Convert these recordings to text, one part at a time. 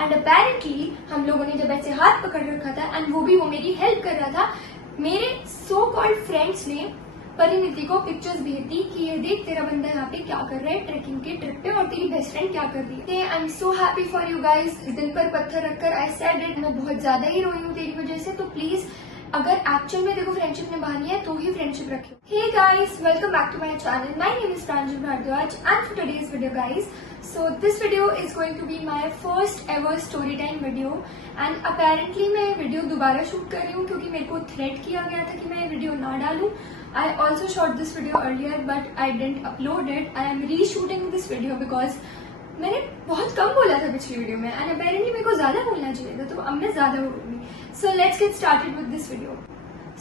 And apparently हम लोगों ने जब ऐसे हाथ पकड़ रखा था एंड वो मेरी हेल्प कर रहा था, मेरे सो कॉल्ड फ्रेंड्स ने परिणीति को पिक्चर्स भेज दी कि ये देख तेरा बंदा यहाँ पे क्या कर रहा है ट्रेकिंग के ट्रिप पे और तेरी बेस्ट फ्रेंड क्या कर रही है। I am so happy for you guys. दिल पर पत्थर रखकर आई सेड इट, मैं बहुत ज्यादा ही रोई हूँ तेरी वजह से, तो प्लीज अगर एक्चुअल में देखो फ्रेंडशिप निभानी है तो ही फ्रेंडशिप रखियो। Hey guys, welcome back to my channel. My name is Pranjal Bhardwaj and for today's video guys, so this video is going to be my first ever story time video and apparently मैं वीडियो दोबारा शूट कर रही हूँ क्योंकि मेरे को थ्रेट किया गया था कि मैं वीडियो ना डालूं। I also shot this video earlier but I didn't upload it. I am reshooting this video because मैंने बहुत कम बोला था पिछली वीडियो में एंड अपेरेंटली मेरे को ज्यादा बोलना चाहिए था, तो अब मैं ज्यादा बोलूंगी। So let's get started with this video.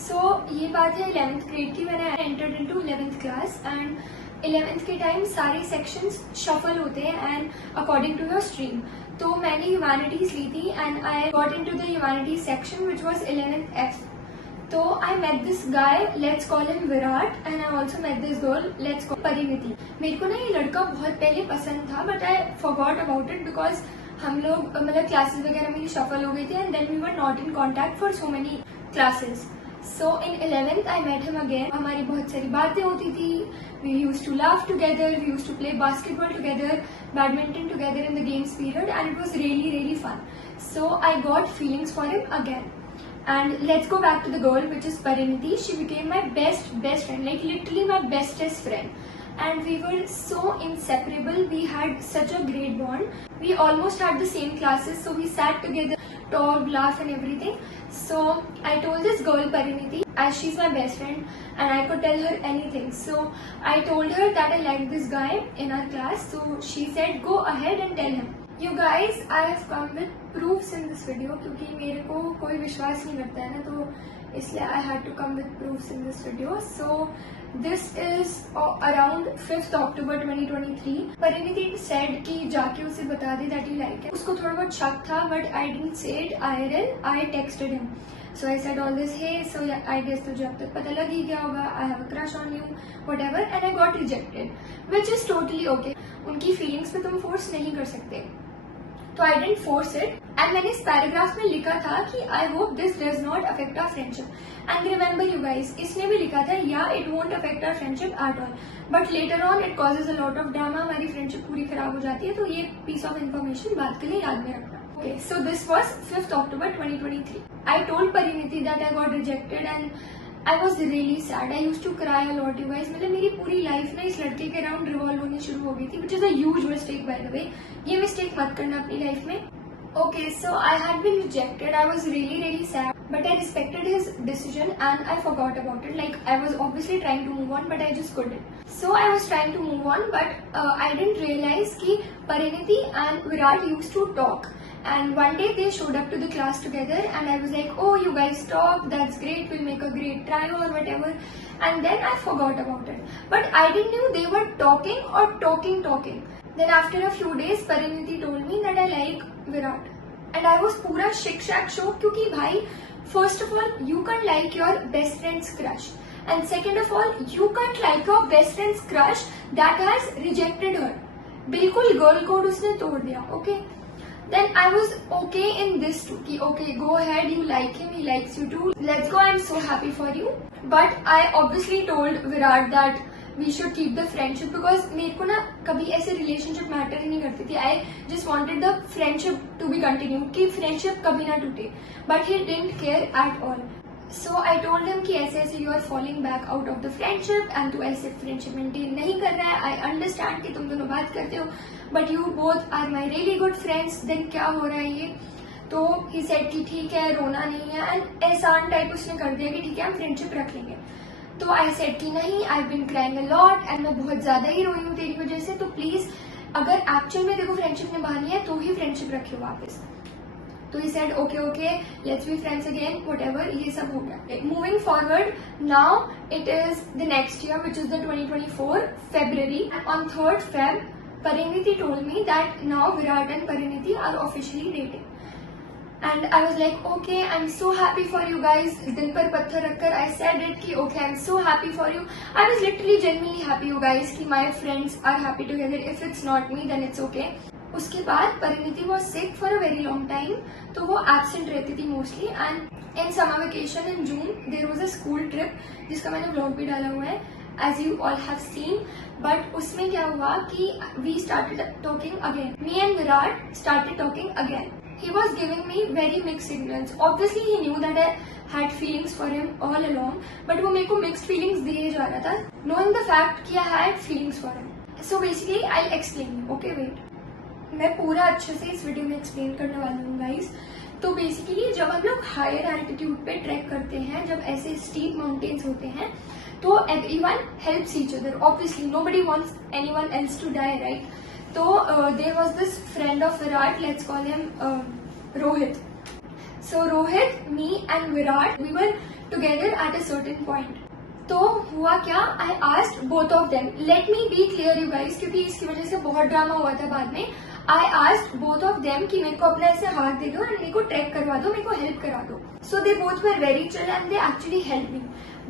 So ये बात है 11th ग्रेड की। मैंने entered into 11th class and 11th के टाइम सारे सेक्शंस शफल होते हैं and according to your stream. तो मैंने ह्यूमैनिटीज ली थी and I got into the humanities section which was 11th F। तो I met this guy, let's call him Virat, and I also met this girl, let's call Parineeti. मेरे को ना ये लड़का बहुत पहले पसंद था but I forgot about it because हम लोग मतलब क्लासेस वगैरह मेरी शफल हो गई थी and then we were not in contact for so many classes. So in 11th I met him again. हमारी बहुत सारी बातें होती थी. We used to laugh together. We used to play basketball together, badminton together in the games period, and it was really fun. So I got feelings for him again. And let's go back to the girl, which is Pariniti. She became my best friend, like literally my bestest friend. And we were so inseparable. We had such a great bond. We almost had the same classes, so we sat together, talked, laughed and everything. So I told this girl Pariniti, as she's my best friend and I could tell her anything. So I told her that I like this guy in our class. So she said go ahead and tell him. You guys, I have come with proofs in this video क्योंकि मेरे को कोई विश्वास नहीं करता है ना, तो इसलिए I had to come with proofs in this video. So this is around 5th October 2023. Pariniti said कि जाके उसे बता दे that you like him. उसको थोड़ा बहुत शक था but I didn't say it IRL. I texted him. So I said all this, hey, so yeah, I guess तुझे अब तक पता लग ही गया होगा, I have a crush on you, whatever, and I got rejected, which is totally okay. उनकी feelings पे तुम force नहीं कर सकते, तो I didn't force it and मैंने इस पैराग्राफ में लिखा था कि I hope this does not affect our friendship. And remember you guys, इसने भी लिखा था या it won't affect our friendship at all but later on it causes a lot of drama, हमारी फ्रेंडशिप पूरी खराब हो जाती है। तो ये पीस ऑफ इन्फॉर्मेशन बात के लिए याद में रखना। Okay, so this was 5th October 2023. I told Parineeti that I got rejected and I was really sad. I used to cry a lot, you guys. मतलब मेरी पूरी लाइफ ना इस लड़के के अराउंड रिवॉल्व होनी शुरू हो गई थी, which is a huge mistake by the way. ये मिस्टेक मत करना अपनी लाइफ में। Okay, so I had been rejected. I was really sad, but I respected his decision and I forgot about it. Like I was obviously trying to move on, but I just couldn't. So I was trying to move on, but I didn't realize कि Pariniti and Virat used to talk. And one day they showed up to the class together and I was like, oh, you guys talk, that's great, we'll make a great trio or whatever. And then I forgot about it. But I didn't know they were talking or talking. Then after a few days, Pariniti told me that I like Virat. And I was pura shik-shak shock क्योंकि भाई, first of all, you can't like your best friend's crush. And second of all, you can't like your best friend's crush that has rejected her. बिल्कुल girl code उसने तोड़ दिया, okay? Then I was okay in this too कि okay, go ahead, you like him, he likes you too, let's go, I'm so happy for you. But I obviously told Virat that we should keep the friendship because मेरे को ना कभी ऐसे relationship matter ही नहीं करती थी. I just wanted the friendship to be continued कि friendship कभी ना टूटे, but he didn't care at all. So I told him कि ऐसे you are falling back out of the friendship and तू ऐसे friendship maintain नहीं कर रहा है. I understand कि तुम दोनों बात करते हो but you both are my really good friends. Then क्या हो रहा है ये? तो he said कि ठीक है, रोना नहीं है and एहसान टाइप उसने कर दिया कि ठीक है हम friendship रख लेंगे. तो I said कि नहीं, I've been crying a lot and मैं बहुत ज्यादा ही रोई हूँ तेरी वजह से, तो प्लीज अगर एक्चुअल में देखो फ्रेंडशिप निभानी है तो ही फ्रेंडशिप रखियो वापस। तो he said okay, let's be friends again, whatever, ये सब हो गया। Moving forward, now it is the next year, which is the 2024 February, and on 3rd Feb, Pariniti told me that now Virat and Pariniti are officially dating. And I was like, okay, I'm so happy for you guys. दिल पर पत्थर रखकर I said it कि okay, I'm so happy for you. I was literally genuinely happy, you guys, कि my friends are happy together. If it's not me, then it's okay. उसके बाद Parineeti was sick for a very long time, तो वो absent रहती थी mostly. And in summer vacation in June there was a school trip जिसका मैंने vlog भी डाला हुआ है, as you all have seen. But उसमें क्या हुआ कि we started talking again, me and Virat started talking again. He was giving me very mixed signals. Obviously he knew that I had feelings for him all along, but वो मेरे को mixed feelings दिए जा रहा था, knowing the fact कि I had feelings for him. So basically I'll explain you. Okay, wait. मैं पूरा अच्छे से इस वीडियो में एक्सप्लेन करने वाली हूँ गाइस। तो बेसिकली जब हम लोग हायर एल्टीट्यूड पे ट्रैक करते हैं, जब ऐसे स्टीप माउंटेन्स होते हैं, तो everyone helps each other. Obviously nobody wants anyone else to die, right? तो there was this friend of Virat, let's call him Rohit. So Rohit, me and Virat, we were together at a certain point. तो हुआ क्या, I asked both of them, let me be clear you guys, क्योंकि इसकी वजह से बहुत ड्रामा हुआ था बाद में. I asked both of them कि मेरे को अपना ऐसे हाथ दे दो और मेरे को ट्रैक करवा दो, मेरे को हेल्प करा दो. So they both were very chill and they actually helped me.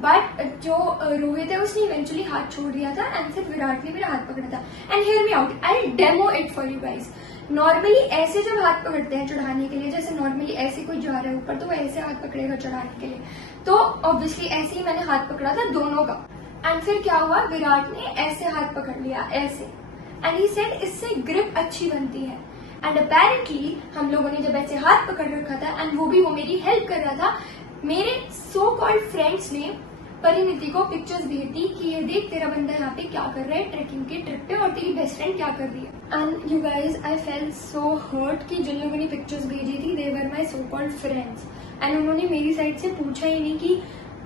But जो रोहित है उसने इवेंचुअली हाथ छोड़ दिया था एंड फिर विराट ने मेरा हाथ पकड़ा था. And hear me out, I demo it for you guys. Normally ऐसे जब हाथ पकड़ते हैं चढ़ाने के लिए, जैसे नॉर्मली ऐसे कोई जा रहा है ऊपर तो वो ऐसे हाथ पकड़ेगा चढ़ाने के लिए, तो ऑब्वियसली ऐसे ही मैंने हाथ पकड़ा था दोनों का. एंड फिर क्या हुआ, विराट ने ऐसे हाथ पकड़ लिया ऐसे, एंड ही सेड इससे ग्रिप अच्छी बनती है. एंड अपेरेंटली हम लोगों ने जब ऐसे हाथ पकड़ रखा था एंड वो भी वो मेरी हेल्प कर रहा था, मेरे सो कॉल्ड फ्रेंड्स ने परिणीति को पिक्चर्स भेज दी कि ये देख तेरा बंदा यहाँ पे क्या कर रहा है ट्रेकिंग के ट्रिप पे, और तेरी बेस्ट फ्रेंड क्या कर रही है. And you guys, I felt so hurt कि जिन लोगों ने पिक्चर्स भेजी थी they were my so called friends, and उन्होंने मेरी साइड से पूछा ही नहीं कि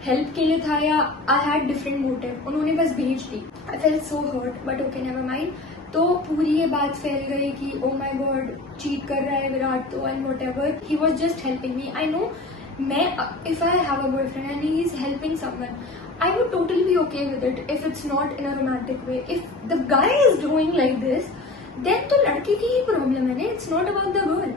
हेल्प के लिए था या आई हैड डिफरेंट मोटिव, उन्होंने बस भेज दी. I felt so hurt, but okay never mind. तो पूरी ये बात फैल गई कि ओ माई गॉड चीट कर रहा है विराट तो, and what ever, he was just helping me. I know, मैं if I have a boyfriend and he is helping someone, I would totally be okay with it if it's not in a romantic way. If the guy is doing like this, then तो लड़के की ही प्रॉब्लम है ना, it's not about the girl.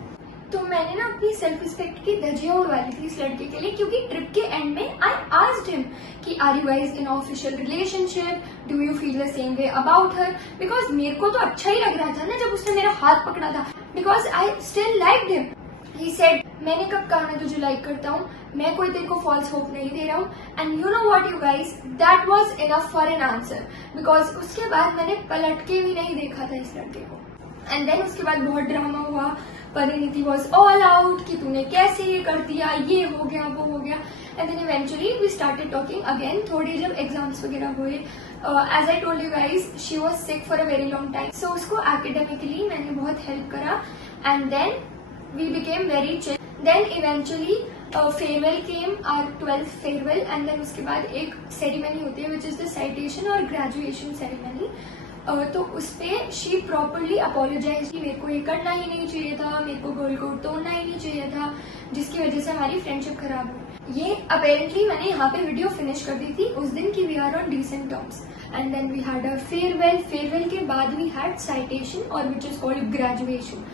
तो मैंने ना अपनी self respect की धज्जियां उड़वा ली थी इस लड़के के लिए, क्योंकि ट्रिप के एंड में आई आस्क्ड हिम कि are you guys in official relationship, do you feel the same way about her, because मेरे को तो अच्छा ही लग रहा था ना जब उसने मेरा हाथ पकड़ा था, because I still liked him. He said, मैंने कब कहा मैं तुझे लाइक करता हूँ, मैं कोई तेरे को फॉल्स होप नहीं दे रहा हूँ. And you know what you guys, that was enough for an answer, because उसके बाद मैंने पलट के भी नहीं देखा था इस लड़के को. एंड देन उसके बाद बहुत ड्रामा हुआ, परिणीति वॉज ऑल आउट कि तूने कैसे ये कर दिया, ये हो गया वो हो गया. And then eventually we started talking again. थोड़े जब एग्जाम्स वगैरह हुए, as I told you guys, she was sick for a very long time, so उसको एकेडमिकली मैंने बहुत हेल्प करा. And then we became very chill. Then eventually farewell came, our 12th farewell, and then उसके बाद एक ceremony होती है which is the citation और graduation ceremony. तो उसपे she properly apologized कि मेरे को ये करना ही नहीं चाहिए था, मेरे को गोल कोड तोड़ना ही नहीं चाहिए था, जिसकी वजह से हमारी फ्रेंडशिप खराब हुई. ये अपेरेंटली मैंने यहाँ पे वीडियो फिनिश कर दी थी उस दिन की we are on decent terms. And then we had a farewell के बाद वी हैड साइटेशन और विच इज कॉल्ड ग्रेजुएशन.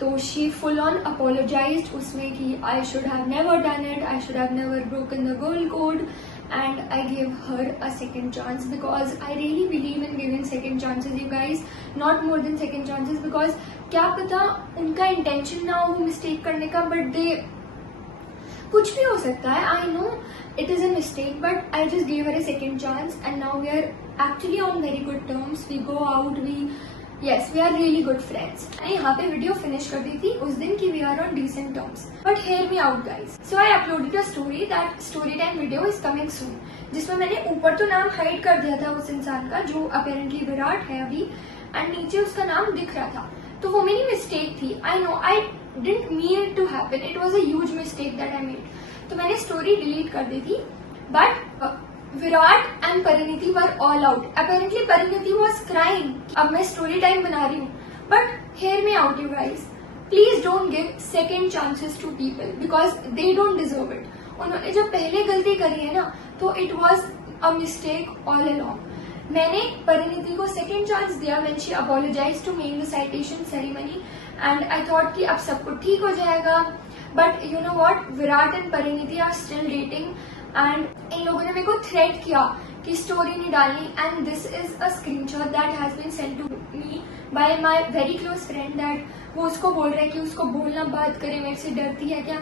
तो शी फुल ऑन अपोलोजाइज्ड उसमें कि I should have never done it, I should have never broken the girl code, and I gave her a second chance because I really believe in giving second chances you guys, not more than second chances, because क्या पता उनका इंटेंशन ना हो वो मिस्टेक करने का, but they कुछ भी हो सकता है. I know it is a mistake but I just give her a second chance and now we are actually on very good terms. We go out, yes, we are really good friends. मैंने यहाँ पे video finish कर दी थी उस दिन की we are on decent terms. But hear me out guys. So I uploaded a story, that story time video is coming soon. जिसमें मैंने ऊपर तो नाम हाइड कर दिया था उस इंसान का जो अपेरेंटली विराट है अभी, एंड नीचे उसका नाम दिख रहा था. तो वो मेरी मिस्टेक थी. I know I didn't mean it to happen, it was a huge mistake that I made. तो मैंने स्टोरी डिलीट कर दी थी. But Virat and Parineeti were all out. Apparently Parineeti was crying. अब मैं स्टोरी टाइम बना रही हूँ, but hear me out you guys, please don't give second chances to people because they don't deserve it. उन्होंने जब पहले गलती करी है ना तो it was a mistake all along. मैंने परिणीति को सेकेंड चांस दिया when she apologized to me in the citation ceremony, and I thought कि अब सब कुछ ठीक हो जाएगा. But you know what, Virat and Parineeti are still dating, and इन लोगों ने मेरे को थ्रेट किया कि स्टोरी नहीं डालनी. And this is a screenshot that has been send to me by my very close friend that वो उसको बोल रहा है कि उसको बोलना बात करे, मेरे से डरती है क्या.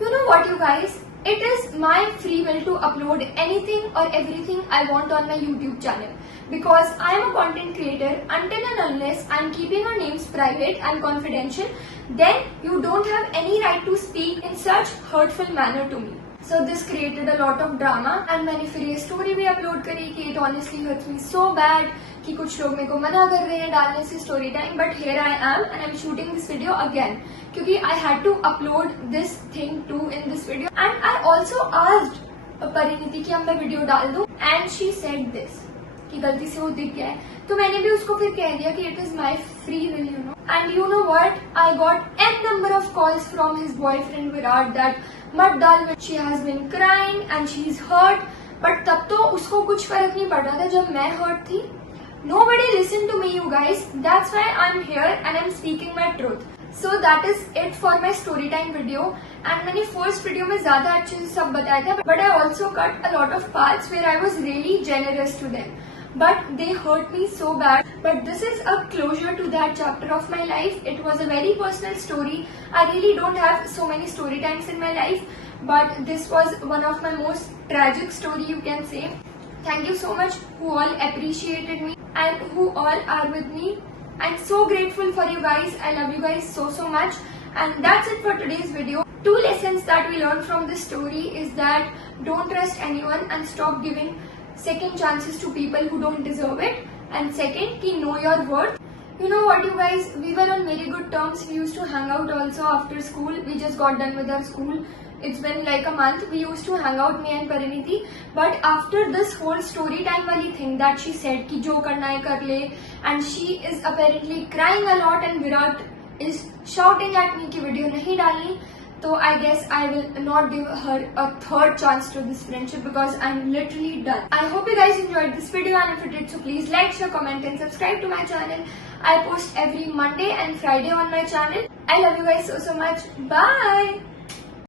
You know what, you guys? It is my free will to upload anything or everything I want on my YouTube channel. Because I am a content creator, until and unless I am keeping our names private and confidential, then you don't have any right to speak in such hurtful manner to me. So this created a lot of drama and मैंने फिर ये स्टोरी भी अपलोड करी कि it honestly hurts me so bad कि कुछ लोग मेरे को मना कर रहे हैं डालने से story time, but here I am and I'm shooting this video again क्योंकि I had to upload this thing too in this video. And I also asked Parineeti कि अब मैं वीडियो डाल दूं and she said this कि गलती से वो दिख गया है, तो मैंने भी उसको फिर कह दिया कि it is my free will, you know. And you know what, I got an number of calls from his boyfriend Virat that मत डाल, she has been crying and she is hurt. But तब तो उसको कुछ फर्क नहीं पड़ रहा था जब मैं हर्ट थी. Nobody listened to me, you guys. That's why I'm here and I'm speaking my truth. So that is it for my story time video. And मैंने first video में ज़्यादा अच्छे से सब बताया था, but I also cut a lot of parts where I was really generous to them. But they hurt me so bad. But this is a closure to that chapter of my life. It was a very personal story. I really don't have so many story times in my life, but this was one of my most tragic story, you can say. Thank you so much who all appreciated me and who all are with me. I'm so grateful for you guys. I love you guys so much. And that's it for today's video. 2 lessons that we learned from this story is that don't trust anyone and stop giving second chances to people who don't deserve it. And second, ki know your worth. You know what, you guys, we were on very good terms. We used to hang out also after school. We just got done with our school. It's been like a month. We used to hang out, me and Pariniti. But after this whole story time wali thing that she said ki jo karna hai kar le, and she is apparently crying a lot and Virat is shouting at me ki video nahi dalni. So I guess I will not give her a third chance to this friendship because I'm literally done. I hope you guys enjoyed this video, and if you did, so please like, share, comment and subscribe to my channel. I post every Monday and Friday on my channel. I love you guys so much. Bye!